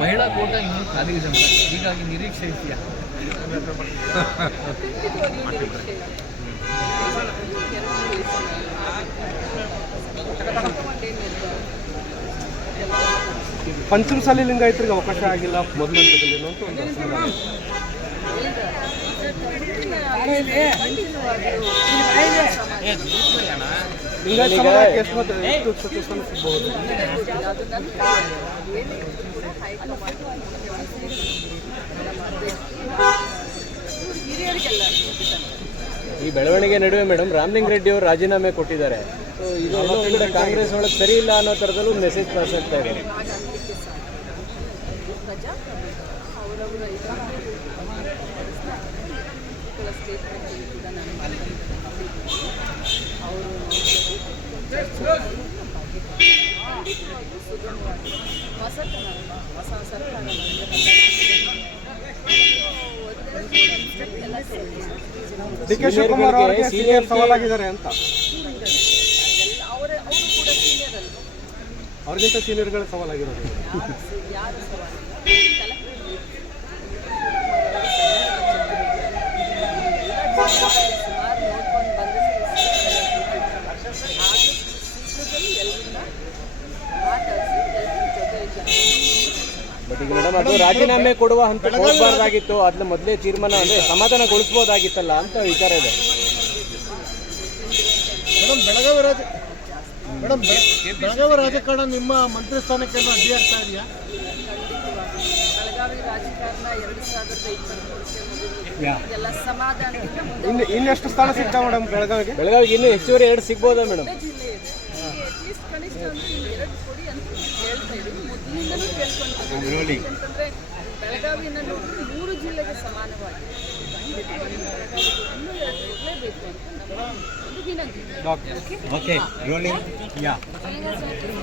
ಮಹಿಳಾ ಕೋಟ ಇನ್ನೂ ಖಾಲಿ ಇದೆ ಮೇಡಮ್, ಹೀಗಾಗಿ ನಿರೀಕ್ಷೆ ಇದೆಯಾ? ಪಂಚಮಸಾಲಿ ಲಿಂಗಾಯತರಿಗೆ ಅವಕಾಶ ಆಗಿಲ್ಲ ಮೊದಲು ಹಂತದಲ್ಲಿ ಅಂತ ಒಂದು ಲಿಂಗಾಯತ ಸಮುದಾಯಕ್ಕೆ ಎಷ್ಟು ಸಚಿವ ಸ್ಥಾನ ಸಿಗಬಹುದು? ಈ ಬೆಳವಣಿಗೆ ನಡುವೆ ಮೇಡಮ್ ರಾಮಲಿಂಗ ರೆಡ್ಡಿ ಅವರು ರಾಜೀನಾಮೆ ಕೊಟ್ಟಿದ್ದಾರೆ. ಸೊ ಇದು ಎಲ್ಲೋ ಒಂದು ಕಡೆ ಕಾಂಗ್ರೆಸ್ ಒಳಗೆ ಸರಿ ಇಲ್ಲ ಅನ್ನೋ ಥರದಲ್ಲೂ ಮೆಸೇಜ್ ಪಾಸ್ ಆಗ್ತಾ ಇದೆ. ಡಿ ಕೆ ಶಿವಕುಮಾರ್ ಅವರಿಗೆ ಸೀನಿಯರ್ ಸವಾಲಾಗಿದ್ದಾರೆ ಅಂತ. ಅವ್ರಿಗಿಂತ ಸೀನಿಯರ್ಗಳ ಸವಾಲಾಗಿರೋದು. ಬಟ್ ಈಗ ಮೇಡಮ್ ಅದು ರಾಜೀನಾಮೆ ಕೊಡುವ ಹಂತ ಹೋಗಬಾರ್ದಾಗಿತ್ತು, ಅದನ್ನ ಮೊದಲೇ ತೀರ್ಮಾನ ಅಂದರೆ ಸಮಾಧಾನಗೊಳಿಸ್ಬೋದಾಗಿತ್ತಲ್ಲ ಅಂತ ವಿಚಾರ ಇದೆ. ಬೆಳಗಾವಿ ರಾಜಕಾರಣ ನಿಮ್ಮ ಮಂತ್ರಿ ಸ್ಥಾನಕ್ಕೆ ಅಡ್ಡಿ ಆಗ್ತಾ ಇದೆಯಾ? ಇನ್ನೆಷ್ಟು ಸ್ಥಾನ ಸಿಗ್ತಾವ ಮೇಡಮ್ ಬೆಳಗಾವಿಗೆ? ಬೆಳಗಾವಿಗೆ ಇನ್ನೂ ಹೆಚ್ಚುವರಿ 2 ಸಿಗ್ಬೋದಾ ಮೇಡಮ್? ಬೆಳಗಾವಿಯನ್ನು ನೋಡಿ 3 ಜಿಲ್ಲೆಗೆ ಸಮಾನವಾಗಿ ಇರಲೇಬೇಕು ಅಂತ ನಮ್ಮ ಒಂದು ವಿನಂತಿ. ಓಕೆ ರೋಲಿಂಗ್ ಯಾ